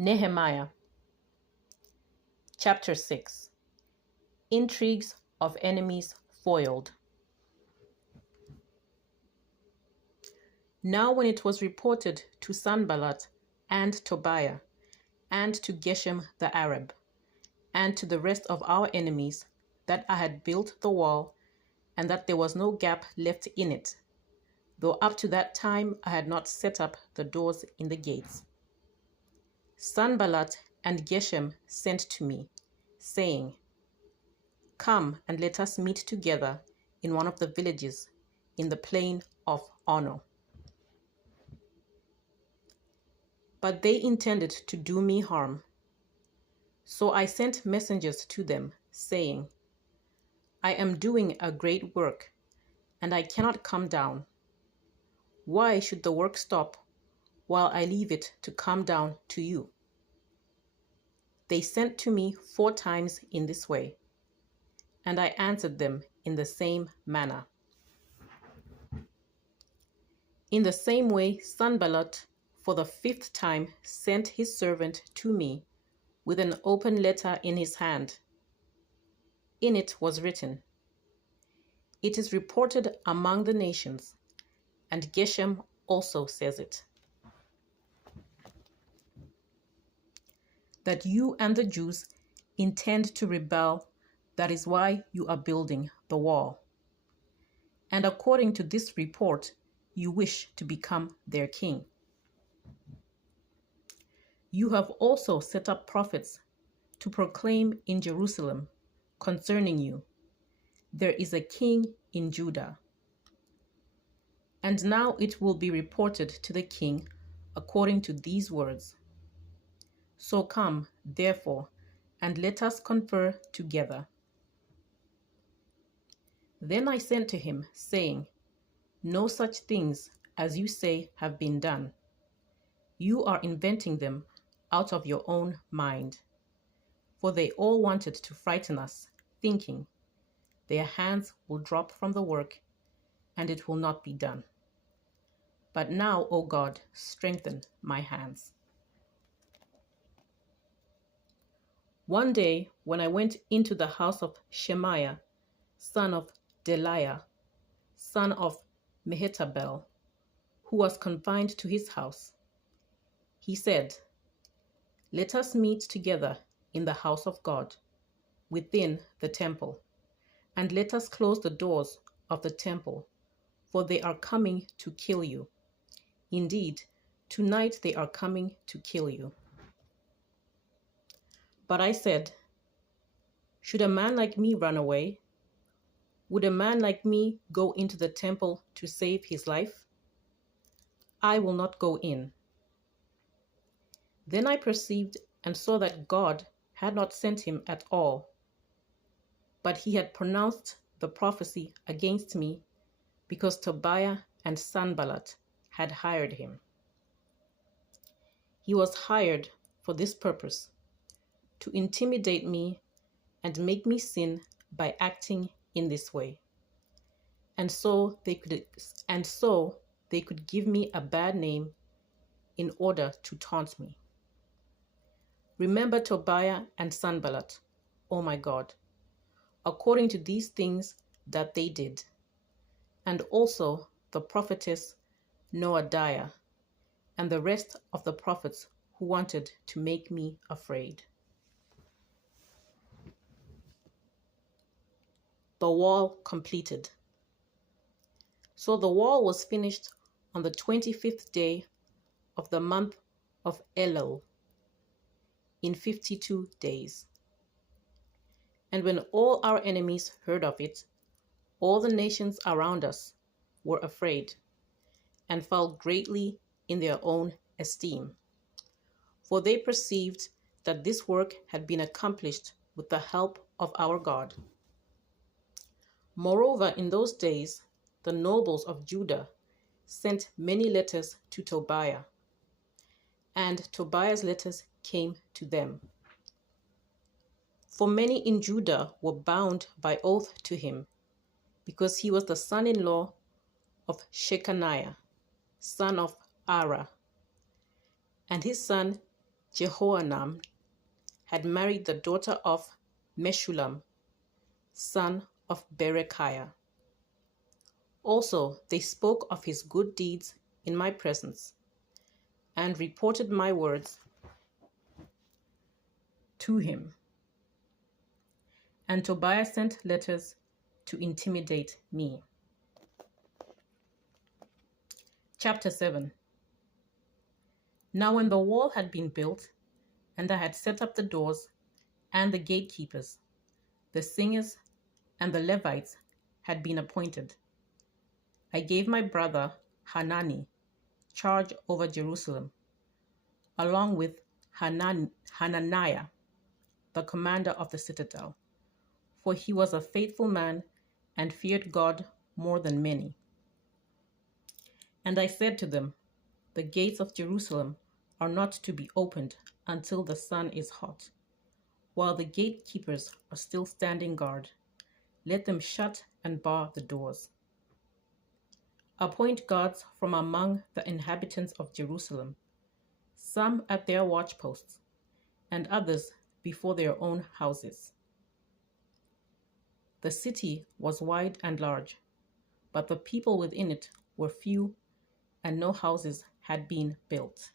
Nehemiah Chapter 6 Intrigues of Enemies Foiled. Now when it was reported to Sanballat and Tobiah, and to Geshem the Arab, and to the rest of our enemies, that I had built the wall, and that there was no gap left in it, though up to that time I had not set up the doors in the gates, Sanballat and Geshem sent to me, saying, Come and let us meet together in one of the villages in the plain of Ono. But they intended to do me harm. So I sent messengers to them, saying, I am doing a great work, and I cannot come down. Why should the work stop while I leave it to come down to you? They sent to me 4 times in this way, and I answered them in the same manner. In the same way, Sanballat, for the 5th time, sent his servant to me with an open letter in his hand. In it was written, It is reported among the nations, and Geshem also says it, that you and the Jews intend to rebel. That is why you are building the wall. And according to this report, you wish to become their king. You have also set up prophets to proclaim in Jerusalem concerning you, there is a king in Judah. And now it will be reported to the king according to these words. So come, therefore, and let us confer together. Then I sent to him, saying, No such things as you say have been done. You are inventing them out of your own mind. For they all wanted to frighten us, thinking, their hands will drop from the work, and it will not be done. But now, O God, strengthen my hands. One day, when I went into the house of Shemaiah, son of Delaiah, son of Mehetabel, who was confined to his house, he said, Let us meet together in the house of God, within the temple, and let us close the doors of the temple, for they are coming to kill you. Indeed, tonight they are coming to kill you. But I said, Should a man like me run away? Would a man like me go into the temple to save his life? I will not go in. Then I perceived and saw that God had not sent him at all, but he had pronounced the prophecy against me because Tobiah and Sanballat had hired him. He was hired for this purpose, to intimidate me and make me sin by acting in this way. And so they could give me a bad name in order to taunt me. Remember Tobiah and Sanballat, O my God, according to these things that they did, and also the prophetess Noadiah, and the rest of the prophets who wanted to make me afraid. The wall completed. So the wall was finished on the 25th day of the month of Elul, in 52 days. And when all our enemies heard of it, all the nations around us were afraid and fell greatly in their own esteem, for they perceived that this work had been accomplished with the help of our God. Moreover, in those days, the nobles of Judah sent many letters to Tobiah, and Tobiah's letters came to them. For many in Judah were bound by oath to him, because he was the son-in-law of Shechaniah, son of Ara, and his son Jehohanan had married the daughter of Meshullam, son of Berechiah. Also, they spoke of his good deeds in my presence, and reported my words to him. And Tobiah sent letters to intimidate me. Chapter 7. Now when the wall had been built, and I had set up the doors, and the gatekeepers, the singers, and the Levites had been appointed, I gave my brother Hanani charge over Jerusalem, along with Hananiah, the commander of the citadel, for he was a faithful man and feared God more than many. And I said to them, the gates of Jerusalem are not to be opened until the sun is hot. While the gatekeepers are still standing guard, let them shut and bar the doors. Appoint guards from among the inhabitants of Jerusalem, some at their watchposts, and others before their own houses. The city was wide and large, but the people within it were few, and no houses had been built.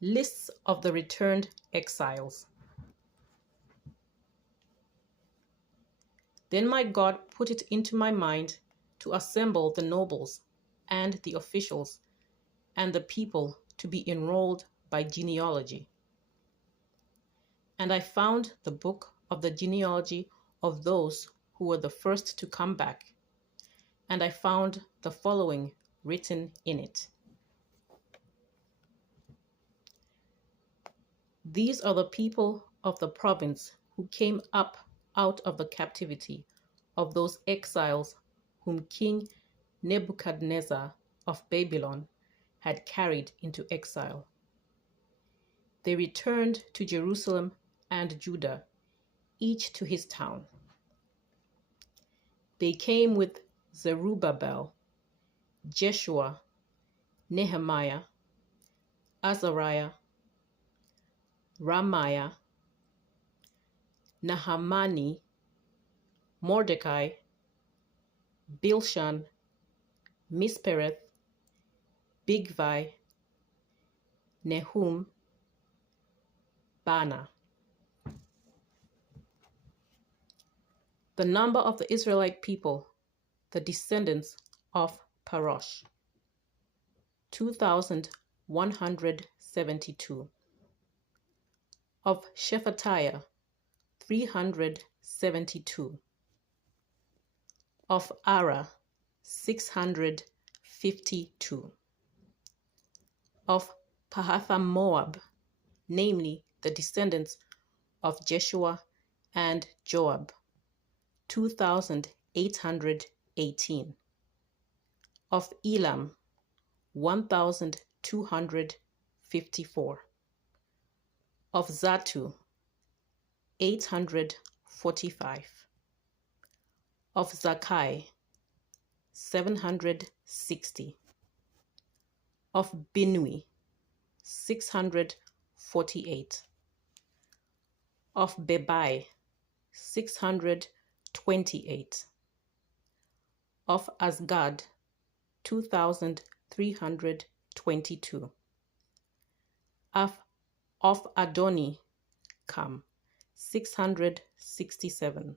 Lists of the returned exiles. Then my God put it into my mind to assemble the nobles and the officials and the people to be enrolled by genealogy. And I found the book of the genealogy of those who were the first to come back, and I found the following written in it. These are the people of the province who came up out of the captivity of those exiles whom King Nebuchadnezzar of Babylon had carried into exile. They returned to Jerusalem and Judah, each to his town. They came with Zerubbabel, Jeshua, Nehemiah, Azariah, Ramiah, Nahamani, Mordecai, Bilshan, Mispereth, Bigvai, Nehum, Bana. The number of the Israelite people, the descendants of Parosh, 2,172. Of Shephatiah, 372. Of Ara, 652. Of Pahathamoab, namely the descendants of Jeshua and Joab, 2,818. Of Elam, 1,254. Of Zatu, 845. Of Zakai, 760. Of Binui, 648. Of Bebai, 628. Of Asgad, 2,322. Of Adonikam, 667.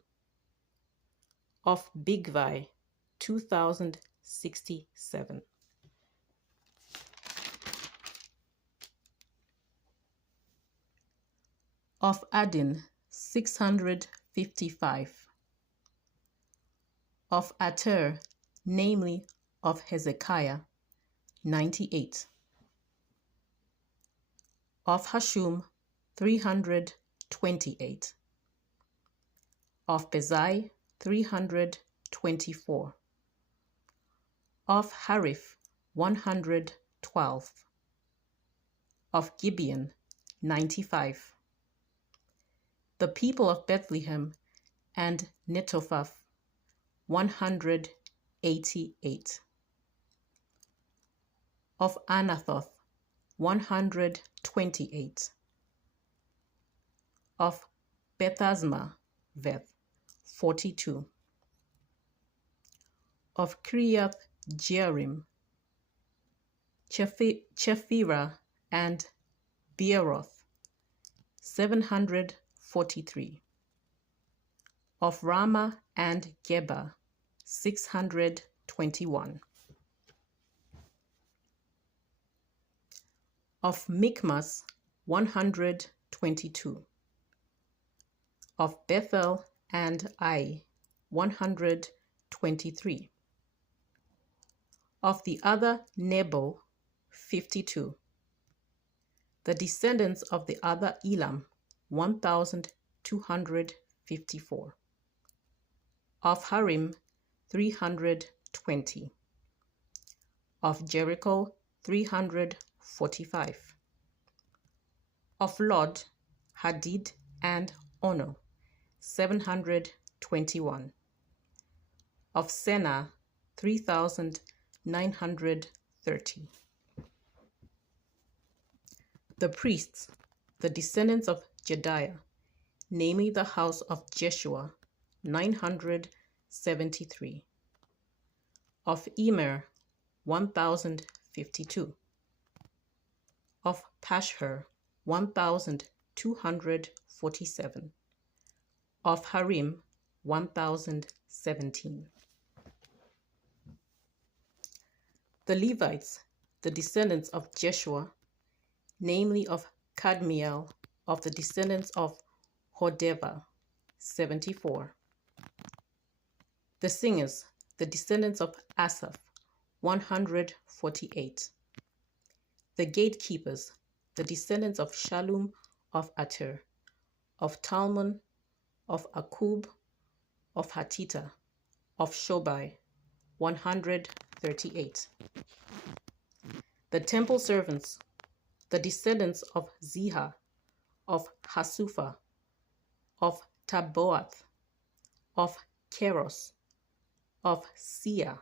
Of Bigvai, 2,067. Of Adin, 655. Of Ater, namely of Hezekiah, 98. Of Hashum, 328. Of Bezai, 324. Of Hariph, 112. Of Gibeon, 95. The people of Bethlehem and Netophath, 188. Of Anathoth, 128. Of Bethasma, 42. Of Kiriath Jearim, Chephirah, and Beeroth, 743. Of Ramah and Geba, 621. Of Michmas, 122. Of Bethel and Ai, 123. Of the other Nebo, 52. The descendants of the other Elam, 1,254. Of Harim, 320. Of Jericho, 345. Of Lod, Hadid, and Ono, 721. Of Senah, 3,930. The priests, the descendants of Jediah, namely the house of Jeshua, 973. Of Emer, 1,052. Of Pashhur, 1,247. Of Harim, 1,017. The Levites, the descendants of Jeshua, namely of Kadmiel, of the descendants of Hodeva, 74. The singers, the descendants of Asaph, 148. The gatekeepers, the descendants of Shallum of Ater, of Talmon, of Akub, of Hatita, of Shobai, 138. The temple servants, the descendants of Ziha, of Hasufa, of Taboath, of Keros, of Sia,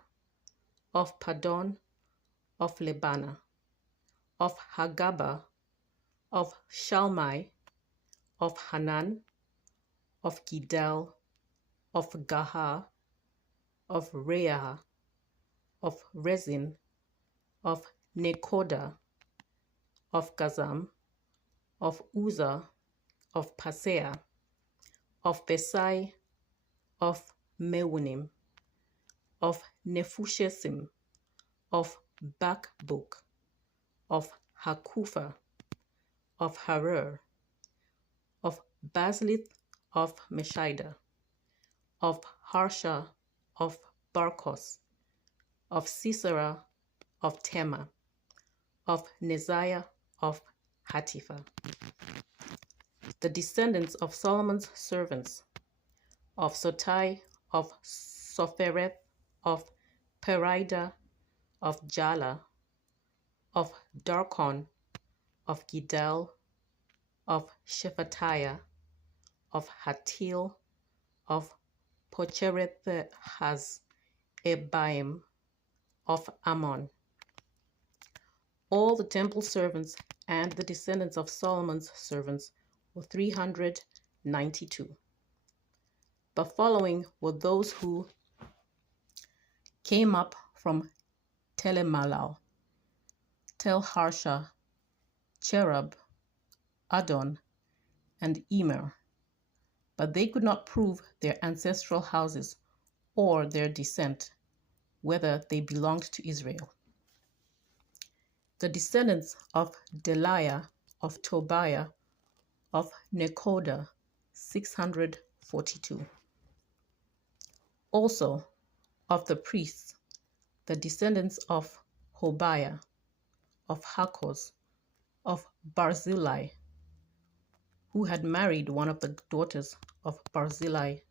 of Padon, of Lebana, of Hagaba, of Shalmai, of Hanan, of Gidel, of Gaha, of Reah, of Rezin, of Nekoda, of Gazam, of Uzzah, of Pasea, of Besai, of Mewunim, of Nephushesim, of Bakbuk, of Hakufa, of Harer, of Baslith, of Meshida, of Harsha, of Barkos, of Sisera, of Tema, of Neziah, of Hatifa. The descendants of Solomon's servants, of Sotai, of Sophereth, of Perida, of Jala, of Darkon, of Gidel, of Shephatiah, of Hatil, of Pochereth Ebaim, of Ammon. All the temple servants and the descendants of Solomon's servants were 392. But following were those who came up from Telemalal, Tel-Harsha, Cherub, Adon, and Emer, but they could not prove their ancestral houses or their descent, whether they belonged to Israel. The descendants of Deliah, of Tobiah, of Nekoda, 642. Also of the priests, the descendants of Hobiah, of Hakos, of Barzillai, who had married one of the daughters of Barzillai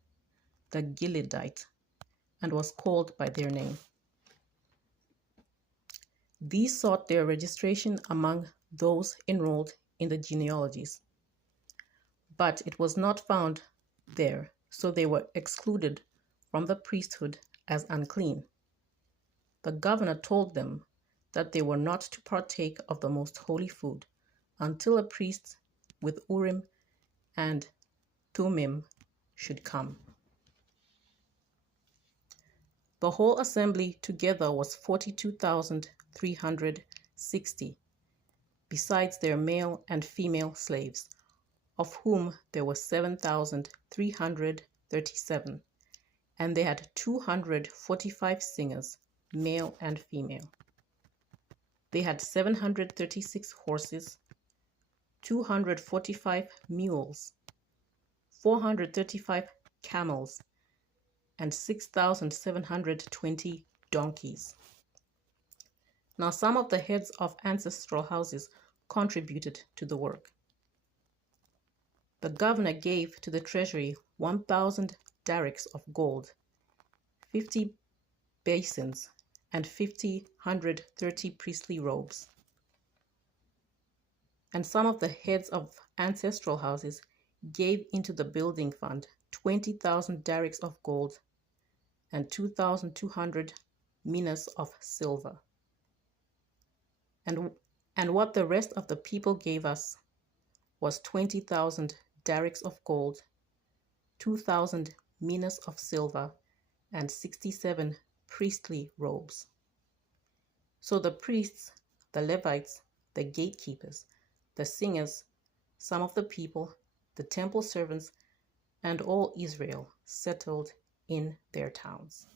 the Gileadite, and was called by their name. These sought their registration among those enrolled in the genealogies, but it was not found there, so they were excluded from the priesthood as unclean. The governor told them that they were not to partake of the most holy food until a priest with Urim and Thummim should come. The whole assembly together was 42,360, besides their male and female slaves, of whom there were 7,337, and they had 245 singers, male and female. They had 736 horses, 245 mules, 435 camels, and 6,720 donkeys. Now some of the heads of ancestral houses contributed to the work. The governor gave to the treasury 1,000 darics of gold, 50 basins, and 130 priestly robes. And some of the heads of ancestral houses gave into the building fund 20,000 darics of gold and 2,200 minas of silver. And what the rest of the people gave us was 20,000 darics of gold, 2,000 minas of silver, and 67 priestly robes. So the priests, the Levites, the gatekeepers, the singers, some of the people, the temple servants, and all Israel settled in their towns.